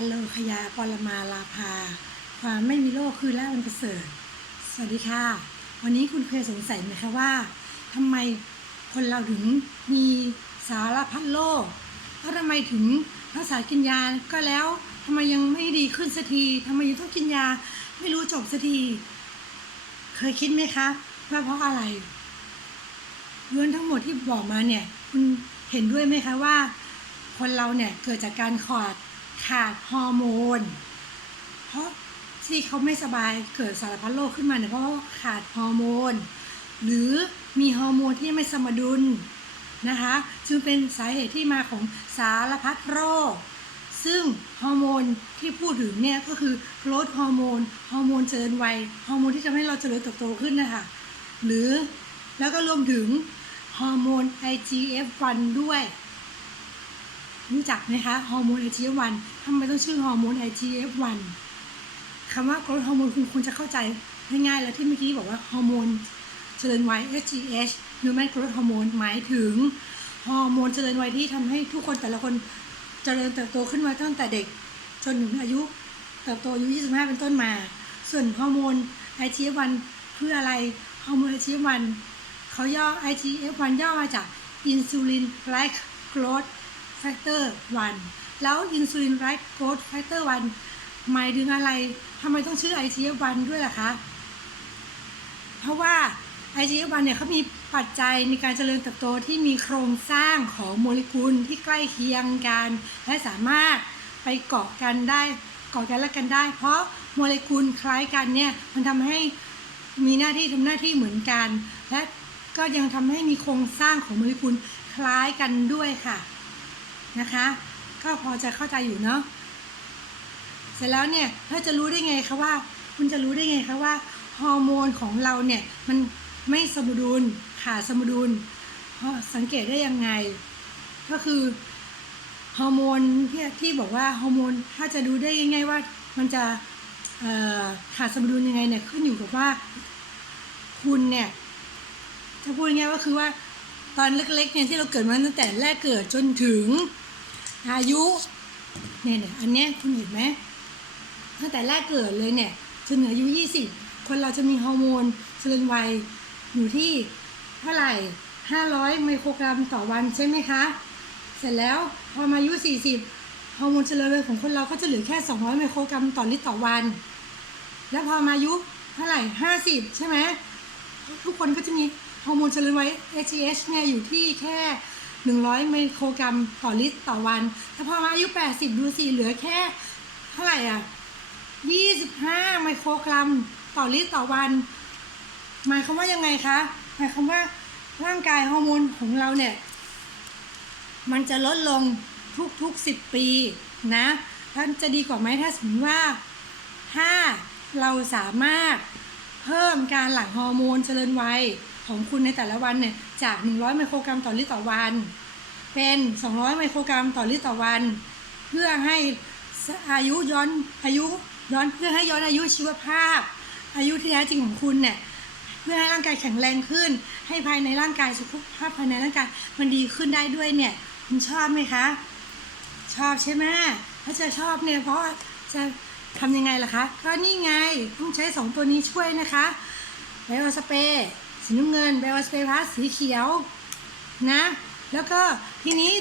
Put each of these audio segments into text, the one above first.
ฮัลโลขยาปรมาลาภา ความไม่มีโรคคือละมันประเสริฐ สวัสดีค่ะ วันนี้คุณเคยสงสัยไหมคะว่าทำไมคนเราถึงมีสารพัดโรคแล้วทำไมถึงรักษากินยาก็แล้วทำไมยังไม่ดีขึ้นสักทีทำไมยังต้องกินยาไม่รู้จบสักทีเคยคิดไหมคะว่าเพราะอะไรล้วนทั้งหมดที่บอกมาเนี่ย คุณเห็นด้วยไหมคะว่า คนเราเนี่ยเกิดจากการขาด ขาดฮอร์โมน เพราะที่เขาไม่สบายเกิดสารพัดโรคขึ้นมาเนี่ยเพราะว่าขาดฮอร์โมน หรือมีฮอร์โมนที่ไม่สมดุลนะคะจึงเป็นสาเหตุที่มาของสารพัดโรค ซึ่งฮอร์โมนที่พูดถึงเนี่ยก็คือโกรทฮอร์โมนฮอร์โมนเจริญวัยฮอร์โมนที่ทำให้เราเจริญเติบโตขึ้นนะคะหรือแล้วก็รวมถึงฮอร์โมน IGF-1 ด้วย รู้จักไหมคะฮอร์โมน IGF-1 ทำไมต้องชื่อฮอร์โมน IGF-1 คำว่า growth ฮอร์โมนคุณคุณจะเข้าใจง่ายๆแล้วที่เมื่อกี้บอกว่าฮอร์โมนเจริญวัย HGH Human Growth Hormone หมายถึงฮอร์โมนเจริญวัยที่ทำให้ทุกคนแต่ละคนเจริญเติบโตขึ้นมาตั้งแต่เด็ก จนถึงอายุเติบโตอายุ 25 เป็นต้นมา ส่วนฮอร์โมน IGF-1 เพื่ออะไรฮอร์โมน IGF-1 เขาย่อ IGF-1 ย่อมาจาก Insulin Like Growth Factor 1 แล้ว Insulin Like Growth Factor 1 หมายถึงอะไรทำไมต้องชื่อ IGF-1 ด้วยล่ะคะ เพราะว่า IGF-1 เนี่ยเขามีปัจจัยในการเจริญเติบโตที่มีโครงสร้างของโมเลกุลที่ใกล้เคียงกัน และสามารถไปเกาะกันได้เกาะกันและกันได้ เพราะโมเลกุลคล้ายกันเนี่ยมันทำให้มีหน้าที่ทำหน้าที่เหมือนกัน และก็ยังทำให้มีโครงสร้างของโมเลกุลคล้ายกันด้วยค่ะ นะคะ ก็พอจะเข้าใจอยู่เนาะเสร็จแล้วเนี่ยถ้าจะรู้ได้ไงคะว่า คุณจะรู้ได้ไงคะว่าฮอร์โมนของเราเนี่ยมันไม่สมดุลขาดสมดุลสังเกตได้ยังไง ก็คือฮอร์โมนที่ที่บอกว่าฮอร์โมนถ้าจะดูได้ง่ายๆว่ามันจะขาดสมดุลยังไงเนี่ยขึ้นอยู่กับว่า คุณเนี่ยจะพูดง่ายก็คือว่าตอนเล็กๆเนี่ยที่เราเกิดมาตั้งแต่แรกเกิดจนถึง อายุเนี่ยเนี่ยอันเนี้ยคุณเห็นไหมตั้งแต่แรกเกิดเลยเนี่ยจนถึงอายุ 20 คนเราจะมีฮอร์โมนเจริญวัยอยู่ที่เท่าไหร่ 500 ไมโครกรัมต่อวันใช่ไหมคะ เสร็จแล้วพอมาอายุ 40 ฮอร์โมนเจริญวัยของคนเราก็จะเหลือแค่ 200 ไมโครกรัมต่อลิตรต่อวัน แล้วพอมาอายุเท่าไหร่ 50 ใช่ไหมทุกคนก็จะมีฮอร์โมนเจริญวัย HGH เนี่ยอยู่ที่แค่ 100 ไมโครกรัมต่อลิตรต่อวันแต่พอมาอายุ 80 ดูสิเหลือแค่เท่าไหร่อะ 25 ไมโครกรัมต่อลิตรต่อวันหมายความว่ายังไงคะหมายความว่าร่างกายฮอร์โมนของเราเนี่ย มันจะลดลงทุกๆ 10 ปีนะท่านจะดีกว่าไหมถ้าสมมติว่าถ้าเราสามารถเพิ่มการหลั่งฮอร์โมนเจริญวัย ของคุณในแต่ละวันเนี่ยจาก 100 ไมโครกรัมต่อลิตรต่อวัน เป็น 200 ไมโครกรัมต่อลิตรต่อวัน เพื่อให้อายุย้อนอายุย้อนเพื่อให้ย้อนอายุชีวภาพ อายุที่แท้จริงของคุณเนี่ยเพื่อให้ร่างกายแข็งแรงขึ้น ให้ภายในร่างกายสุขภาพภายในร่างกายมันดีขึ้นได้ด้วยเนี่ยคุณชอบไหมคะ ชอบใช่ไหมถ้าจะชอบเนี่ยเพราะจะทำยังไงล่ะคะ ก็นี่ไงต้องใช้สองตัวนี้ช่วยนะคะไบโอสเปรย์ สีน้ำเงินไบโอสเปรพลัสสีเขียวนะ แล้วก็ทีนี้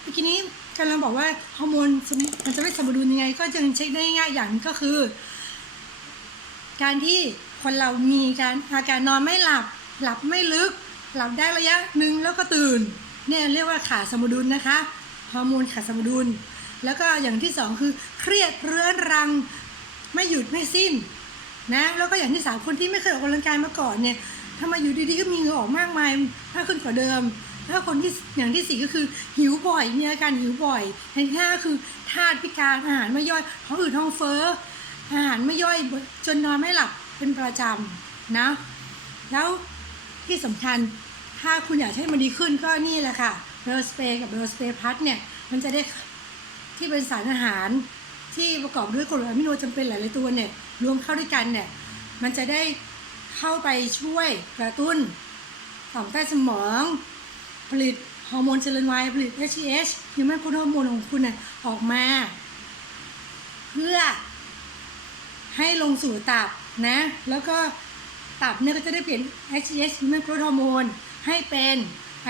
เมื่อกี้นี้กำลังบอกว่าฮอร์โมนมมันจะไม่สมดุลยังไง ก็จะเช็คได้ง่ายอย่างก็คือ การที่คนเรามีการอาการนอนไม่หลับ หลับไม่ลึก หลับได้ระยะหนึ่งแล้วก็ตื่นเนี่ยเรียกว่าขาดสมดุลนะคะฮอร์โมนขาดสมดุล แล้วก็อย่างที่สองคือเครียดเรื้อรังไม่หยุดไม่สิ้นนะแล้วก็อย่างที่สามคนที่ไม่เคยออกกำลังกายมาก่อนเนี่ย ทำไมอยู่ดีๆก็มีเหงื่อออกมากมายมากขึ้นกว่าเดิม แล้วคนที่อย่างที่สี่ก็คือหิวบ่อยมีอาการหิวบ่อยอย่างที่ห้าคือธาตุพิการอาหารไม่ย่อยท้องอืดท้องเฟ้ออาหารไม่ย่อยจนนอนไม่หลับเป็นประจำนะแล้วที่สำคัญถ้าคุณอยากให้มันดีขึ้นก็นี่แหละค่ะเบลสเปรกับเบลสเปรพัทเนี่ยมันจะได้ที่เป็นสารอาหารที่ประกอบด้วยกรดอะมิโนจำเป็นหลายๆตัวเนี่ยรวมเข้าด้วยกันเนี่ยมันจะได้ เข้าไปช่วยกระตุ้นต่อมใต้สมอง ผลิตฮอร์โมนเจริญวัยผลิต HGH หรือแม่คุณฮอร์โมนของคุณน่ะออกมา เพื่อให้ลงสู่ตับนะ แล้วก็ตับเนี่ยก็จะได้เปลี่ยน HGH Human Growth Hormone ให้เป็น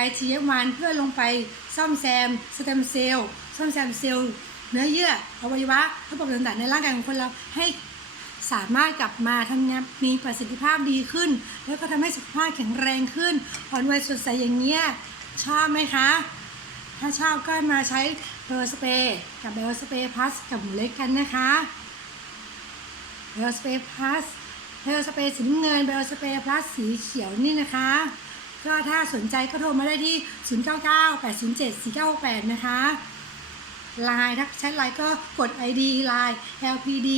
IGF-1 เพื่อลงไปซ่อมแซมสเต็มเซลล์ซ่อมแซมเซลล์เนื้อเยื่ออวัยวะระบบต่างๆในร่างกายของคนเราให้ สามารถกลับมาทำงานมีประสิทธิภาพดีขึ้น แล้วก็ทำให้สุขภาพแข็งแรงขึ้นอ่อนวัยสดใสอย่างเงี้ยชอบไหมคะ ถ้าชอบก็มาใช้เบลสเปย์กับเบลสเปย์พลัสกับหมูเล็กกันนะคะเบลสเปย์พลัสเบลสเปย์สีเงินเบลสเปย์พลัสสีเขียวนี่นะคะ ก็ถ้าสนใจก็โทรมาได้ที่ 099 807 4968 นะคะ ไลน์ถ้าใช้ไลน์ก็กด ID ไลน์ LPD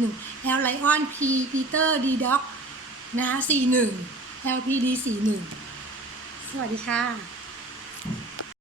41 L Lion P Peter D Dog นะคะ41 LPD 41 สวัสดีค่ะ